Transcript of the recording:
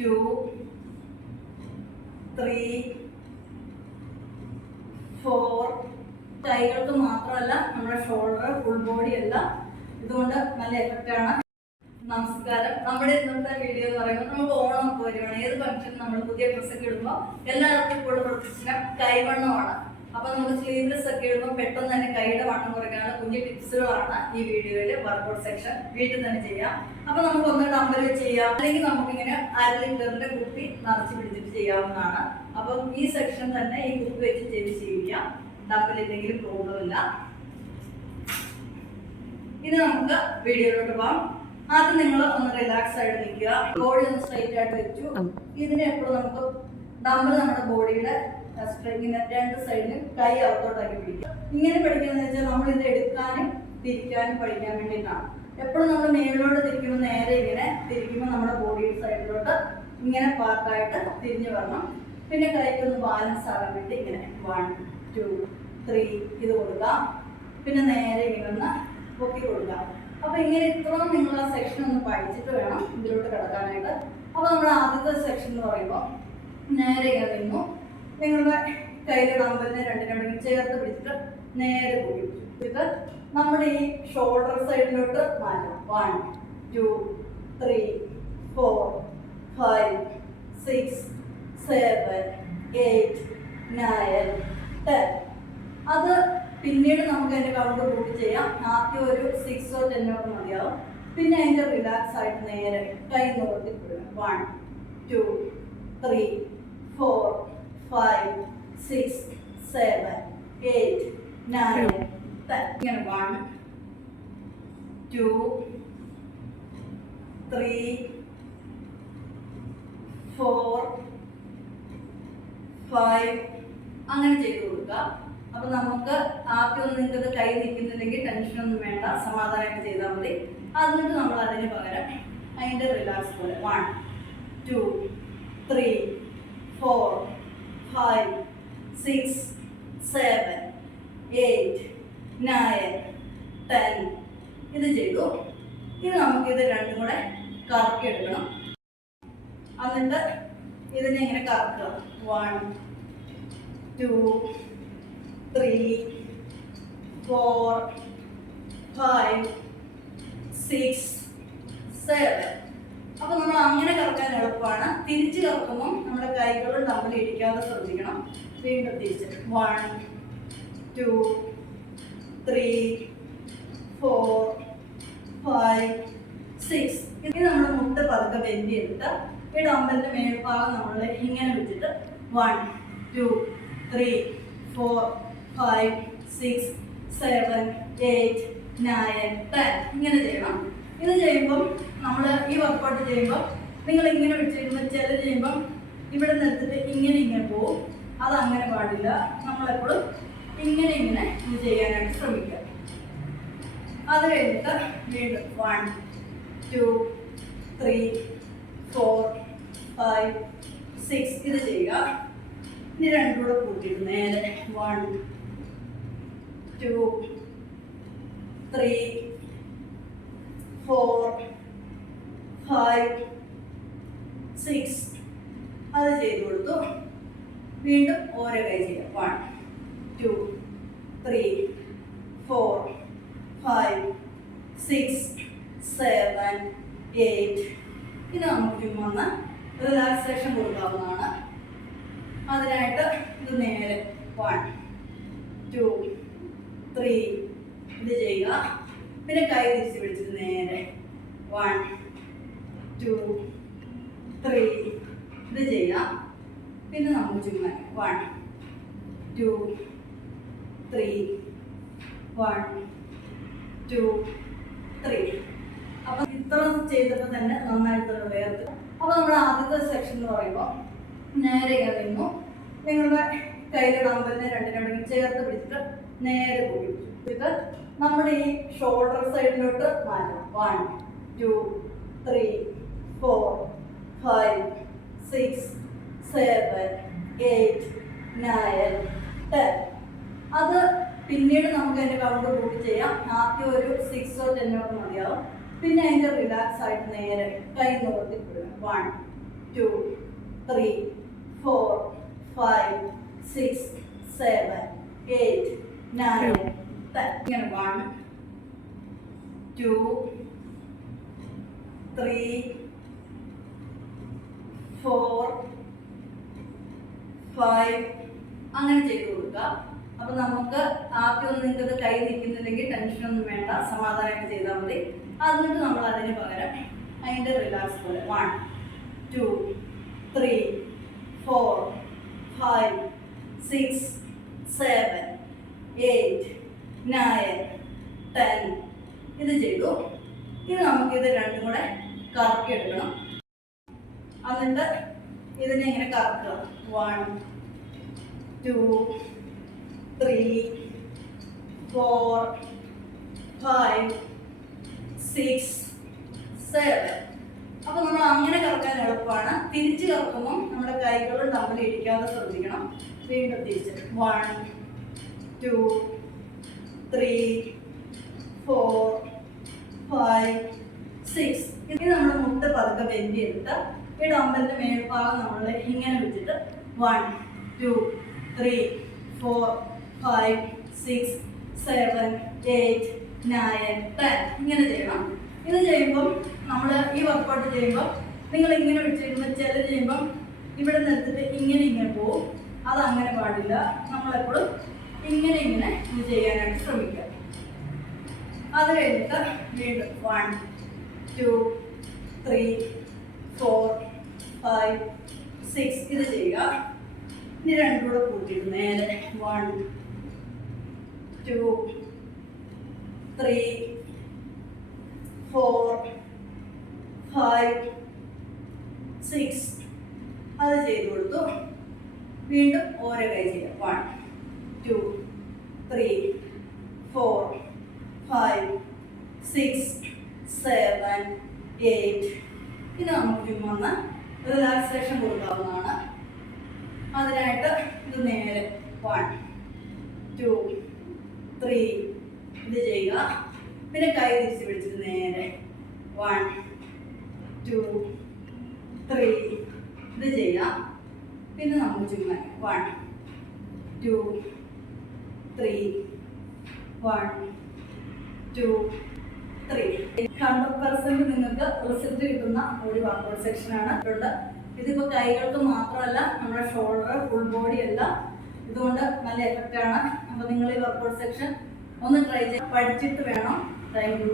To three four കൈകൾക്ക് മാത്രമല്ല നമ്മുടെ shoulder full body എല്ലാം ഇതുകൊണ്ട് നല്ല എഫക്റ്റ് ആണ്. നമസ്കാരം. നമ്മുടെ ഇന്നത്തെ വീഡിയോ എന്ന് പറയുമ്പോൾ നമുക്ക് ഓണം ഒക്കെ വരുവാണ് ഏത് ഫംഗ്ഷനും നമ്മൾ പുതിയ ഡ്രസ്സൊക്കെ ഇടുമ്പോൾ എല്ലാവർക്കും കൂടുതൽ പ്രദർശനം കൈവണ്ണമാണ്. അപ്പൊ നമുക്ക് സ്ലീവ്ലെസ് ഒക്കെ ഇടുമ്പോൾ പെട്ടെന്ന് തന്നെ കൈയുടെ വണ്ണം കുറയ്ക്കാനുള്ള കുഞ്ഞു ടിപ്സുകളാണ് ഈ വീഡിയോയിൽ വർക്കൗട്ട് സെക്ഷൻ വീട്ടിൽ തന്നെ ചെയ്യാം. അപ്പൊ നമുക്ക് ഒന്ന് ഡമ്പൽ വെച്ച് ചെയ്യാം. അല്ലെങ്കിൽ നമുക്കിങ്ങനെ അര ലിറ്ററിന്റെ കുപ്പി നിറച്ച് പിടിച്ചിട്ട് ചെയ്യാവുന്നതാണ്. അപ്പം ഈ സെക്ഷൻ തന്നെ ഈ കുപ്പി വെച്ച് ചെയ്ത് ചെയ്യിക്കാം ഡമ്പൽ എന്തെങ്കിലും പ്രോബ്ലം ഇല്ല. ഇത് നമുക്ക് വീഡിയോയിലോട്ട് പോകാം. ആദ്യം നിങ്ങൾ ഒന്ന് റിലാക്സ് ആയിട്ട് നിൽക്കുക. ബോഡി ഒന്ന് സ്ട്രൈറ്റ് ആയിട്ട് വെച്ചു. ഇതിനെ എപ്പോഴും നമുക്ക് ഡമ്പൽ നമ്മുടെ ബോഡിയുടെ ഇങ്ങനെ രണ്ട് സൈഡിലും കൈ അകത്തോട്ടാക്കി പിടിക്കുക. ഇങ്ങനെ പഠിക്കുന്നത് വെച്ചാൽ നമ്മൾ ഇത് എടുക്കാനും തിരിക്കാനും പഠിക്കാൻ വേണ്ടിയിട്ടാണ്. എപ്പോഴും നമ്മൾ മേളിലോട്ട് തിരിക്കുമ്പോൾ നേരെ ഇങ്ങനെ തിരിക്കുമ്പോൾ നമ്മുടെ ബോഡിയുടെ സൈഡിലോട്ട് ഇങ്ങനെ പാർട്ടായിട്ട് തിരിഞ്ഞു വരണം. പിന്നെ കൈക്കൊന്ന് ബാലൻസ് ആകാൻ വേണ്ടി ഇങ്ങനെ വൺ ടു ത്രീ ഇത് കൊടുക്കാം. പിന്നെ നേരെ ഇങ്ങനെ ഒന്ന് പൊക്കി കൊടുക്കാം. അപ്പൊ ഇങ്ങനെ ഇത്രയും നിങ്ങൾ ആ സെക്ഷൻ ഒന്ന് പഠിച്ചിട്ട് വേണം ഇതിലോട്ട് കിടക്കാനായിട്ട്. അപ്പൊ നമ്മുടെ ആദ്യത്തെ സെക്ഷൻ എന്ന് പറയുമ്പോൾ നേരെ ഇങ്ങനെ നിന്നു. നിങ്ങളുടെ കയ്യിലെ ഡമ്പലിനെ രണ്ടിനും ചേർത്ത് പിടിച്ചിട്ട് നേരെ കൂടി. ഇത് നമ്മുടെ ഈ ഷോൾഡർ സൈഡിലോട്ട് മാറ്റണം one two three four five six seven eight nine ten അത് പിന്നീട് നമുക്ക് അതിന്റെ കൗണ്ട് കൂട്ടി ചെയ്യാം. ആദ്യം ഒരു സിക്സോ ടെന്നോ മതിയാവും. പിന്നെ അതിന്റെ റിലാക്സ് ആയിട്ട് നേരെ കൈ നോക്കി one two three four five six seven eight nine ten ഇങ്ങനെ one two three four five അങ്ങനെ ചെയ്ത് കൊടുക്കുക അപ്പൊ നമുക്ക് ആദ്യം നിങ്ങൾക്ക് കൈ നിൽക്കുന്നില്ലെങ്കിൽ ടെൻഷനൊന്നും വേണ്ട. സമാധാനമായിട്ട് ചെയ്താൽ മതി. എന്നിട്ട് നമ്മൾ അതിന് പകരം അതിന്റെ റിലാക്സ് പോലെ. One two three four five six, seven, eight, nine, ten. ഇത് ചെയ്തു. ഇത് നമുക്കിത് രണ്ടും കൂടെ കറക്കി എടുക്കണം. എന്നിട്ട് ഇതിനെ ഇങ്ങനെ കറക്കുക. One two three four five six seven അപ്പൊ നമ്മൾ അങ്ങനെ കറക്കാൻ എളുപ്പമാണ്. തിരിച്ച് കറക്കുമ്പോൾ നമ്മുടെ കൈകളും തമ്മിൽ ഇടിക്കാതെ ശ്രദ്ധിക്കണം. വീണ്ടും തിരിച്ച്. One two three four five six ഇനി നമ്മുടെ മുട്ട പതുക്കെ ബെൻഡ് ചെയ്തിട്ട് ഈ ഡമ്പലിന്റെ മേൽഭാഗം നമ്മൾ ഇങ്ങനെ വെച്ചിട്ട് one two three four five six seven eight nine ten ഇങ്ങനെ ചെയ്യണം. ഇത് ചെയ്യുമ്പം ഈ വർക്കൗട്ട് ചെയ്യുമ്പോൾ നിങ്ങൾ ഇങ്ങനെ വെച്ചിരുന്ന ചില ചെയ്യുമ്പം ഇവിടെ നിർത്തിട്ട് ഇങ്ങനെ ഇങ്ങനെ പോവും. അത് അങ്ങനെ പാടില്ല. നമ്മളെപ്പോഴും ഇങ്ങനെ ഇങ്ങനെ ഇത് ചെയ്യാനായിട്ട് ശ്രമിക്കുക. അത് കഴിഞ്ഞിട്ട് വീണ്ടും one two three four five six ഇത് ചെയ്യുക. ഇനി രണ്ടും കൂടെ കൂട്ടിയിട്ട് നേരെ one two three four five six അത് ചെയ്തു കൊടുത്തു. വീണ്ടും ഓരോ കൈ ചെയ്യാം one two three four five six seven eight ഇത് നമുക്ക് ചുമ്മാ റിലാക്സേഷൻ കൊടുക്കാവുന്നതാണ്. അതിനായിട്ട് ഇത് നേരെ. വൺ ടു ത്രീ ഇത് ചെയ്യുക. പിന്നെ കൈ തിരിച്ച് പിടിച്ചിട്ട് നേരെ. വൺ ടു ത്രീ ഇത് ചെയ്യാം. പിന്നെ നമുക്ക് ചുമ്മാ one two three one two three അപ്പം ഇത്ര ചെയ്തപ്പോൾ തന്നെ നന്നായിട്ടുള്ള വേർത്ത്. അപ്പോൾ നമ്മുടെ ആദ്യത്തെ സെക്ഷൻ എന്ന് പറയുമ്പോൾ നേരെ ഇങ്ങനെ നിന്നു നിങ്ങളുടെ കയ്യിലെ ഡമ്പലിനെ രണ്ടിനും ചേർത്ത് പിടിച്ചിട്ട് നേരെ കൂടി. ഇത് നമ്മുടെ ഈ ഷോൾഡർ സൈഡിലോട്ട് മാറ്റണം. One two three four five, six, seven, eight, nine, ten. അത് പിന്നീട് നമുക്ക് അതിന്റെ കൗണ്ട് കൂട്ടി ചെയ്യാം. ആദ്യം ഒരു സിക്സോ ടെന്നോ മതിയാവും. പിന്നെ അതിന്റെ റിലാക്സ് ആയിട്ട് നേരെ കൈ നോക്കി one two three four five six seven eight nine ten one two three four five അങ്ങനെ ചെയ്ത് കൊടുക്കുക. അപ്പൊ നമുക്ക് ആദ്യം ഒന്നും നിങ്ങൾക്ക് കൈ നിൽക്കുന്നില്ലെങ്കിൽ ടെൻഷൻ ഒന്നും വേണ്ട സമാധാനമായിട്ട് ചെയ്താൽ മതി. എന്നിട്ട് നമ്മൾ അതിന് പകരം അതിന്റെ റിലാക്സ് പോലെ one two three four five six seven eight nine ten ഇത് ചെയ്തു. ഇനി നമുക്കിത് രണ്ടും കൂടെ കറക്കി എടുക്കണം എന്നിട്ട് ഇതിനെ ഇങ്ങനെ കറക്കുക. One two three four five six seven അപ്പോൾ നമ്മൾ അങ്ങനെ കറക്കാൻ എളുപ്പമാണ്. തിരിച്ച് കറക്കുമ്പോൾ നമ്മുടെ കൈകൾ തമ്മിൽ ഇടിക്കാതെ ശ്രദ്ധിക്കണം. വീണ്ടും തിരിച്ച്. One two three four five six ഇനി നമ്മൾ മുട്ട പതുക്കെ വെന്തി ചെയ്തിട്ട് ഈ ഡംബലിന്റെ മേൽഭാഗം നമ്മൾ ഇങ്ങനെ വെച്ചിട്ട് one two three four five six seven eight nine ten ഇങ്ങനെ ചെയ്യണം. ഇത് ചെയ്യുമ്പം നമ്മൾ ഈ വർക്കൗട്ട് ചെയ്യുമ്പം നിങ്ങൾ ഇങ്ങനെ വെച്ചിരുന്ന ചില ചെയ്യുമ്പം ഇവിടെ നിർത്തിട്ട് ഇങ്ങനെ ഇങ്ങനെ പോവും. അത് അങ്ങനെ പാടില്ല. നമ്മളെപ്പോഴും ഇങ്ങനെ ഇങ്ങനെ ഇത് ചെയ്യാനായിട്ട് ശ്രമിക്കുക. അത് കഴിഞ്ഞിട്ട് വീണ്ടും one two three four five six ഇത് ചെയ്യുക. ഇനി രണ്ടും കൂടെ കൂട്ടിയിട്ട് നേരെ one two three four five six അത് ചെയ്ത് കൊടുത്തു. വീണ്ടും ഓരോ കൈ ചെയ്യാം one two three four five six seven eight ഇത് നമുക്ക് വന്ന് റിലാക്സേഷൻ കൊടുക്കാവുന്നതാണ്. അതിനായിട്ട് ഇത് നേരെ വൺ ടു ത്രീ ഇത് ചെയ്യുക. പിന്നെ കൈ തിരിച്ച് പിടിച്ചിട്ട് നേരെ വൺ ടു ത്രീ ഇത് ചെയ്യാം പിന്നെ നമുക്ക് ചുമ്മാ one two three one two three hundred percent നിങ്ങൾക്ക് റിസൾട്ട് കിട്ടുന്ന ഒരു വർക്കൗട്ട് സെക്ഷനാണ് ഉണ്ട് ഇതിപ്പോൾ കൈകൾക്ക് മാത്രമല്ല നമ്മുടെ ഷോൾഡർ ഫുൾ ബോഡി എല്ലാം ഇതുകൊണ്ട് നല്ല എഫക്റ്റ് ആണ്. അപ്പോൾ നിങ്ങൾ ഈ വർക്കൗട്ട് സെക്ഷൻ ഒന്ന് ട്രൈ ചെയ്ത് പഠിച്ചിട്ട് വേണം. Thank you